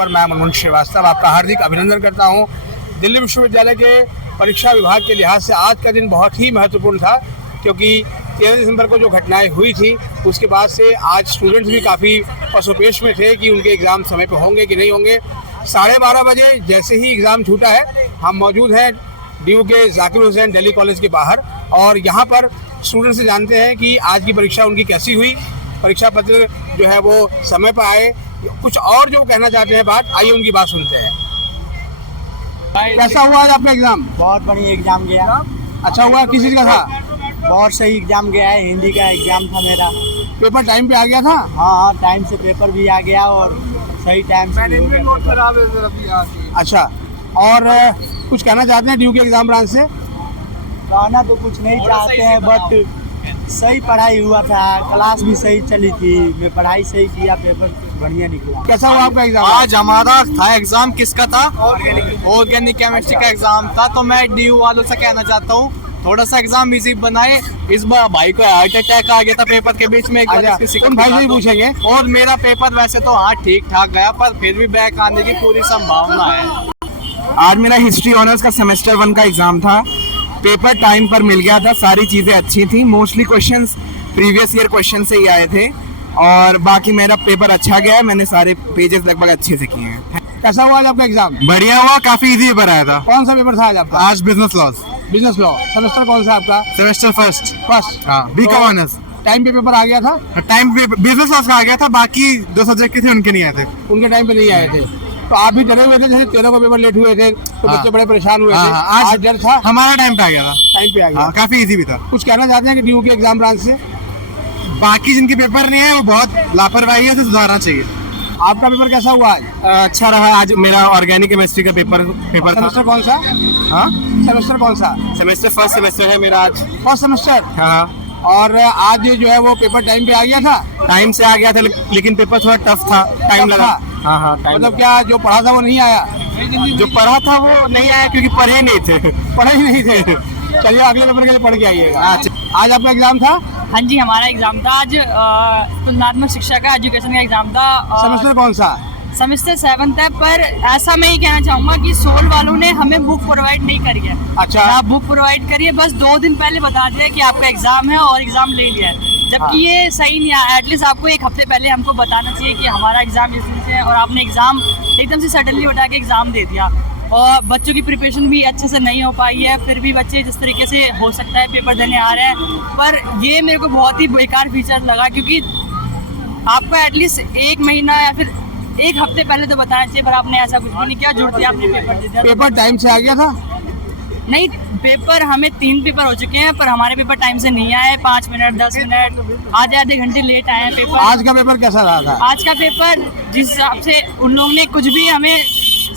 पर मैं मनमोहन श्रीवास्तव आपका हार्दिक अभिनंदन करता हूं। दिल्ली विश्वविद्यालय के परीक्षा विभाग के लिहाज से आज का दिन बहुत ही महत्वपूर्ण था, क्योंकि 13 दिसंबर को जो घटनाएं हुई थी उसके बाद से आज स्टूडेंट्स भी काफ़ी पसोपेश में थे कि उनके एग्ज़ाम समय पर होंगे कि नहीं होंगे। 12:30 बजे जैसे ही एग्ज़ाम छूटा है, हम मौजूद हैं DU के जाकिर हुसैन दिल्ली कॉलेज के बाहर, और यहाँ पर स्टूडेंट से जानते हैं कि आज की परीक्षा उनकी कैसी हुई, परीक्षा पत्र जो है वो समय पर आए, कुछ और जो कहना चाहते हैं बात, आइए उनकी बात सुनते हैं। कैसा हुआ आज आपका एग्ज़ाम? बहुत बढ़िया एग्जाम गया। अच्छा हुआ? किस चीज़ का था? बहुत सही एग्जाम गया है, हिंदी का एग्जाम था मेरा। पेपर टाइम पे आ गया था? हाँ, टाइम से पेपर भी आ गया और सही टाइम से भी हो गया। अच्छा, और कुछ कहना चाहते हैं DU के एग्ज़ाम ब्रांच से? कहना तो कुछ नहीं चाहते हैं, बट सही पढ़ाई हुआ था, क्लास भी सही चली थी, मैं पढ़ाई सही किया, पेपर बढ़िया निकला। कैसा हुआ आपका एग्ज़ाम? आज हमारा था एग्जाम, किसका था? ऑर्गेनिक केमिस्ट्री का एग्जाम था। तो मैं DU वालों से कहना चाहता हूँ, थोड़ा सा एग्जाम इजी बनाए। इस बार भाई को हार्ट अटैक आ गया था पेपर के बीच में, उन भाई से ही पूछेंगे। और मेरा पेपर वैसे तो हाँ ठीक ठाक गया, पर फिर भी बैक आने की पूरी संभावना है। आज मेरा हिस्ट्री ऑनर्स का सेमेस्टर 1 का एग्जाम था। पेपर टाइम पर मिल गया था, सारी चीज़ें अच्छी थी, mostly questions previous year question से ही आए थे, और बाकी मेरा पेपर अच्छा गया है, मैंने सारे पेजेस लगभग अच्छे से किए हैं। कैसा हुआ आज आपका एग्ज़ाम? बढ़िया हुआ, काफ़ी इजी पेपर आया था। कौन सा पेपर था आज आपका? आज business law. Business law. Semester कौन सा आपका? Semester first. हाँ, तो बीकॉम ऑनर्स। टाइम पे पेपर आ गया था? टाइम पे बिजनेस लॉ का आ गया था, बाकी 2 सब्जेक्ट के थे उनके नहीं आए थे। उनके टाइम पे नहीं आए थे, तो आप भी डरे हुए थे? जैसे 13 को पेपर लेट हुए थे तो बच्चे बड़े परेशान हुए थे। आज डर था? हमारा टाइम पे आ गया था। टाइम पे आ गया। काफ़ी इजी भी था। कुछ कहना चाहते हैं कि DU के एग्जाम ब्रांच से? बाकी जिनके पेपर नहीं है वो बहुत लापरवाही है, तो सुधारना चाहिए। आपका पेपर कैसा हुआ आज? अच्छा रहा। आज मेरा ऑर्गेनिक केमिस्ट्री का पेपर था। सेमेस्टर कौन सा? हाँ, सेमेस्टर कौन सा? सेमेस्टर फर्स्ट सेमेस्टर है मेरा आज। First semester. हाँ, और आज जो है वो पेपर टाइम पे आ गया था? टाइम से आ गया था, लेकिन पेपर थोड़ा टफ था, टाइम टफ लगा। था? हाँ, टाइम मतलब लगा। क्या जो पढ़ा था वो नहीं आया? जो पढ़ा था वो नहीं आया, क्योंकि पढ़े ही नहीं थे। पढ़े ही नहीं थे। चलिए अगले पेपर के लिए पढ़ के आइएगा। आज आपका एग्जाम था? हाँ जी, हमारा एग्जाम था आज। तुलनात्मक शिक्षा का एजुकेशन का एग्जाम था। सेमेस्टर कौन सा? सेमेस्टर 7 है, पर ऐसा मैं ही कहना चाहूँगा कि सोल वालों ने हमें बुक प्रोवाइड नहीं करी है। अच्छा। आप बुक प्रोवाइड करिए, बस 2 दिन पहले बता दिया कि आपका एग्जाम है और एग्जाम ले लिया है, जबकि ये सही नहीं है। एटलीस्ट आपको 1 हफ्ते पहले हमको बताना चाहिए कि हमारा एग्जाम इस दिन से है, और आपने एग्जाम एकदम से सडनली उठा के एग्जाम दे दिया, और बच्चों की प्रिपरेशन भी अच्छे से नहीं हो पाई है। फिर भी बच्चे जिस तरीके से हो सकता है पेपर देने आ रहे हैं, पर ये मेरे को बहुत ही बेकार फीचर लगा, क्योंकि आपको एटलीस्ट 1 महीना या फिर 1 हफ्ते पहले तो बताना चाहिए, पर आपने ऐसा कुछ भी नहीं किया। जुड़ती आपने पेपर दे दिया। पेपर टाइम से आ गया था? नहीं, पेपर हमें 3 पेपर हो चुके हैं, पर हमारे पेपर टाइम से नहीं आए। 5 मिनट 10 मिनट आधे घंटे लेट आए हैं पेपर। आज का पेपर कैसा रहा था? आज का पेपर जिस हिसाब से उन लोगों ने कुछ भी हमें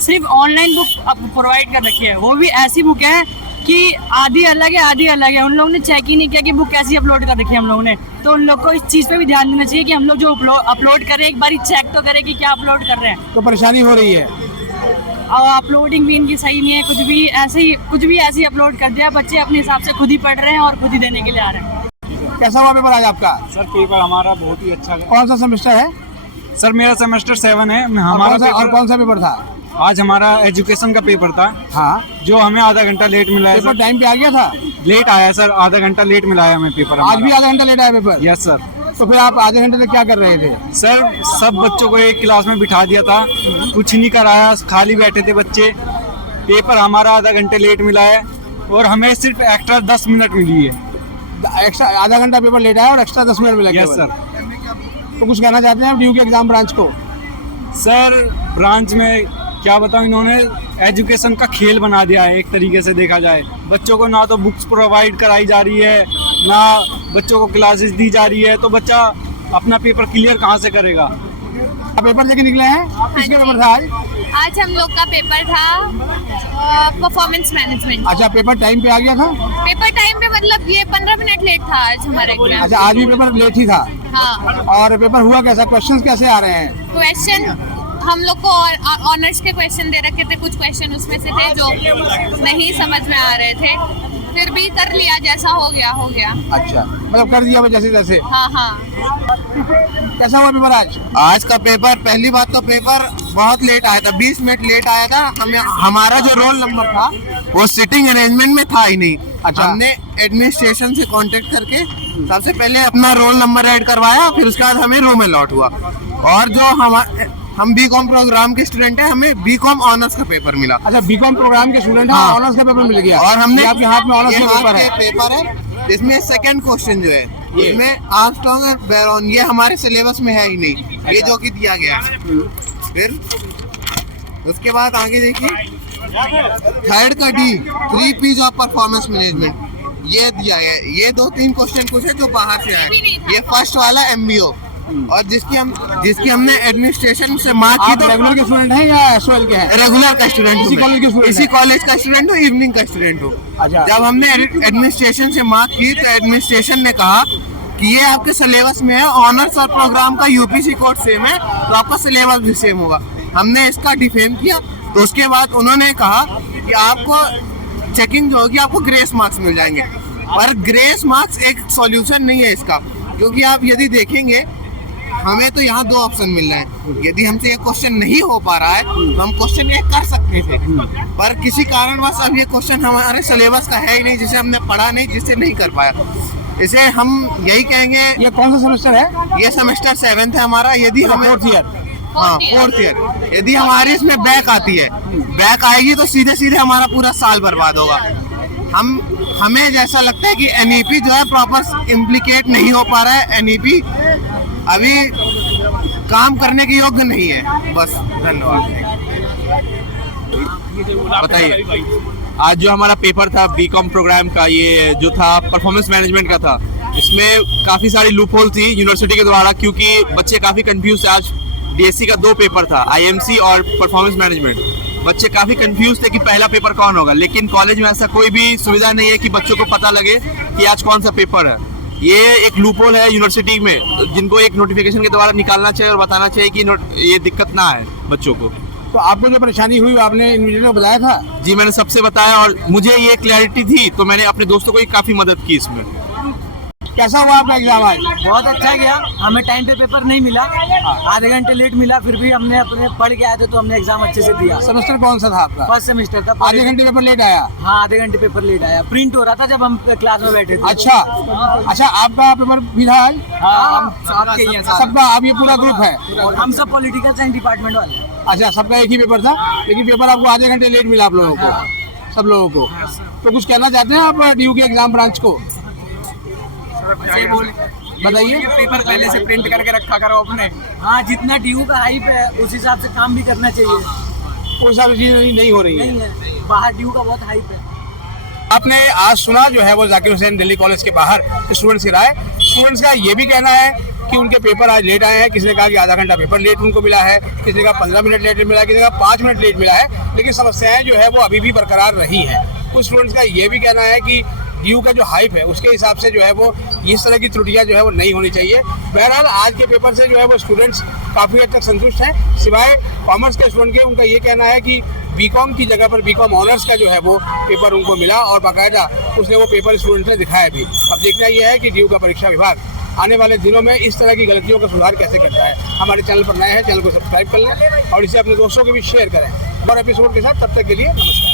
सिर्फ ऑनलाइन बुक प्रोवाइड कर रखी है, वो भी ऐसी बुक है कि आधी अलग है आधी अलग है। उन लोगों ने चेक ही नहीं किया कि बुक कैसी अपलोड कर रखी है हम लोगों ने। तो उन लोग को इस चीज़ पे भी ध्यान देना चाहिए कि हम लोग जो अपलोड करें, एक बार चेक तो करें कि क्या अपलोड कर रहे हैं। तो परेशानी हो रही है? और अपलोडिंग भी इनकी सही नहीं है, कुछ भी ऐसे ही अपलोड कर दिया। बच्चे अपने हिसाब से खुद ही पढ़ रहे हैं और खुद ही देने के लिए आ रहे हैं। कैसा हुआ पेपर आज आपका? सर पेपर हमारा बहुत ही अच्छा गया। कौन सा सेमेस्टर है? सर मेरा सेमेस्टर 7 है। और कौन सा पेपर था? आज हमारा एजुकेशन का पेपर था। हाँ, जो हमें आधा घंटा लेट मिला है। पेपर टाइम पे आ गया था? लेट आया सर, आधा घंटा लेट मिला है हमें पेपर। आज भी आधा घंटा लेट आया पेपर? Yes sir. तो फिर आप आधे घंटे तक क्या कर रहे थे? सर सब बच्चों को एक क्लास में बिठा दिया था, कुछ नहीं कराया, खाली बैठे थे बच्चे। पेपर हमारा आधा घंटे लेट मिला है, और हमें सिर्फ एक्स्ट्रा 10 मिनट मिली है। एक्स्ट्रा आधा घंटा पेपर लेट आया और एक्स्ट्रा 10 मिनट मिला? Yes sir. तो कुछ कहना चाहते हैं आप DU के एग्जाम ब्रांच को? सर ब्रांच में क्या बताऊं, इन्होंने एजुकेशन का खेल बना दिया है। एक तरीके से देखा जाए, बच्चों को ना तो बुक्स प्रोवाइड कराई जा रही है, ना बच्चों को क्लासेस दी जा रही है, तो बच्चा अपना पेपर क्लियर कहाँ से करेगा। पेपर लेके निकले हैं? किसका पेपर था आज? आज हम लोग का पेपर था परफॉर्मेंस मैनेजमेंट। अच्छा, पेपर टाइम पे आ गया था? पेपर टाइम पे मतलब ये 15 मिनट लेट था आज हमारा एग्जाम। अच्छा, आज भी पेपर लेट ही था? हाँ। और पेपर हुआ कैसा? क्वेश्चंस कैसे आ रहे हैं? क्वेश्चन हम लोग को ऑनर्स के क्वेश्चन दे रखे थे, कुछ क्वेश्चन उसमें से थे जो नहीं समझ में आ रहे थे, फिर भी कर लिया, जैसा हो गया हो गया। अच्छा, मतलब कर दिया जैसे तैसे। हाँ हाँ। कैसा हुआ पेपर आज? आज का पेपर, पहली बात तो पेपर बहुत लेट आया था, 20 मिनट लेट आया था। हमारा जो रोल नंबर था वो सिटिंग अरेंजमेंट में था ही नहीं। अच्छा। हमने एडमिनिस्ट्रेशन से कांटेक्ट करके सबसे पहले अपना रोल नंबर ऐड करवाया, फिर उसके बाद हमें रूम अलॉट हुआ। और जो हम बीकॉम प्रोग्राम के स्टूडेंट हैं, हमें बीकॉम ऑनर्स का पेपर मिला। अच्छा, बीकॉम प्रोग्राम के स्टूडेंट हैं, हाँ। ऑनर्स का पेपर मिल गया। और हमने ये आपके हाथ में ऑनर्स ये का पेपर है। पेपर है जिसमें सेकंड क्वेश्चन जो है इसमें आर्मस्ट्रांग और बैरॉन, ये हमारे सिलेबस में है ही नहीं, ये जो कि दिया गया है। फिर उसके बाद आगे देखिए, थर्ड का D 3 P's of performance management, ये दिया है। ये 2-3 क्वेश्चन कुछ है जो बाहर से आए। ये फर्स्ट वाला MBO, और जिसकी हमने एडमिनिस्ट्रेशन से मार्क की। आप तो रेगुलर के स्टूडेंट हैं या एसओएल के हैं? रेगुलर का स्टूडेंट हूँ, इसी कॉलेज के स्टूडेंट इसी हैं? कॉलेज का स्टूडेंट हूँ, इवनिंग का स्टूडेंट हूँ। अच्छा। जब हमने एडमिनिस्ट्रेशन से मार्क की तो एडमिनिस्ट्रेशन ने कहा कि ये आपके सिलेबस में है, ऑनर्स और प्रोग्राम का UPC कोड सेम है तो आपका सिलेबस भी सेम होगा। हमने इसका डिफेम किया, तो उसके बाद उन्होंने कहा कि आपको चेकिंग जो होगी आपको ग्रेस मार्क्स मिल जाएंगे। पर ग्रेस मार्क्स एक सॉल्यूशन नहीं है इसका, क्योंकि आप यदि देखेंगे हमें तो यहाँ 2 ऑप्शन मिल रहे हैं। यदि हमसे ये क्वेश्चन नहीं हो पा रहा है तो हम क्वेश्चन ये कर सकते थे, पर किसी कारणवश अब ये क्वेश्चन हमारे सिलेबस का है ही नहीं, जिसे हमने पढ़ा नहीं, जिससे नहीं कर पाया। इसे हम यही कहेंगे, ये कौन सा सेमेस्टर है? ये सेमेस्टर 7th है हमारा। यदि हमें 4th ईयर। हाँ 4th ईयर, यदि हमारी इसमें बैक आती है, बैक आएगी तो सीधे सीधे हमारा पूरा साल बर्बाद होगा। हमें जैसा लगता है कि NEP जो है प्रॉपर इम्प्लीकेट नहीं हो पा रहा है, NEP अभी काम करने के योग्य नहीं है। बस, धन्यवाद। बताइए, आज जो हमारा पेपर था बीकॉम प्रोग्राम का, ये जो था परफॉर्मेंस मैनेजमेंट का था, इसमें काफ़ी सारी लूप होल थी यूनिवर्सिटी के द्वारा, क्योंकि बच्चे काफ़ी कंफ्यूज थे। आज DSC का 2 पेपर था, IMC और परफॉर्मेंस मैनेजमेंट। बच्चे काफ़ी कंफ्यूज थे कि पहला पेपर कौन होगा, लेकिन कॉलेज में ऐसा कोई भी सुविधा नहीं है कि बच्चों को पता लगे कि आज कौन सा पेपर है। ये एक लूप होल है यूनिवर्सिटी में, जिनको एक नोटिफिकेशन के द्वारा निकालना चाहिए और बताना चाहिए कि ये दिक्कत ना है बच्चों को। तो आपको जो परेशानी हुई आपने इन्विजिलेटर को बताया था? जी, मैंने सबसे बताया और मुझे ये क्लैरिटी थी तो मैंने अपने दोस्तों को काफ़ी मदद की इसमें। कैसा हुआ आपका एग्जाम आज? बहुत अच्छा गया। हमें टाइम पे पेपर नहीं मिला, आधे घंटे लेट मिला, फिर भी हमने अपने पढ़ के आए थे तो हमने एग्जाम अच्छे से दिया। सेमेस्टर कौन सा था आपका? फर्स्ट सेमेस्टर था। आधे घंटे पेपर लेट आया? हाँ, आधे घंटे पेपर लेट आया। प्रिंट हो रहा था जब हम क्लास में बैठे थे। अच्छा, आपका पेपर भी था आज? सबका? अब ये पूरा ग्रुप है? हम सब पॉलिटिकल साइंस डिपार्टमेंट वाले। अच्छा, सबका एक ही पेपर था, लेकिन पेपर आपको आधे घंटे लेट मिला आप लोगों को, सब लोगों को। तो कुछ कहना चाहते हैं आप DU के एग्जाम ब्रांच को? बताइए। पेपर पहले से प्रिंट करके रखा करो अपने। हाँ, जितना DU का हाइप है उस हिसाब से काम भी करना चाहिए। कोई सारी चीज़ नहीं हो रही नहीं है। है, बाहर DU का बहुत हाइप है। आपने आज सुना जो है वो जाकिर हुसैन दिल्ली कॉलेज के बाहर स्टूडेंट्स की राय। स्टूडेंट्स का ये भी कहना है कि उनके पेपर आज लेट आए हैं। किसी ने कहा कि आधा घंटा पेपर लेट उनको मिला है, किसी ने कहा 15 मिनट लेट मिला है, किसी ने कहा 5 मिनट लेट मिला है, लेकिन समस्याएं जो है वो अभी भी बरकरार रही हैं। कुछ स्टूडेंट्स का ये भी कहना है कि DU का जो हाइप है उसके हिसाब से जो है वो इस तरह की त्रुटियां जो है वो नहीं होनी चाहिए। बहरहाल आज के पेपर से जो है वो स्टूडेंट्स काफ़ी हद तक संतुष्ट हैं, सिवाय कॉमर्स के स्टूडेंट के। उनका ये कहना है कि बीकॉम की जगह पर बीकॉम ऑनर्स का जो है वो पेपर उनको मिला और बाकायदा उसने वो पेपर स्टूडेंट्स ने दिखाया भी। अब देखना यह है कि DU का परीक्षा विभाग आने वाले दिनों में इस तरह की गलतियों का सुधार कैसे करता है। हमारे चैनल पर नए हैं, चैनल को सब्सक्राइब कर लें और इसे अपने दोस्तों के भी शेयर करें। और एपिसोड के साथ तब तक के लिए नमस्कार।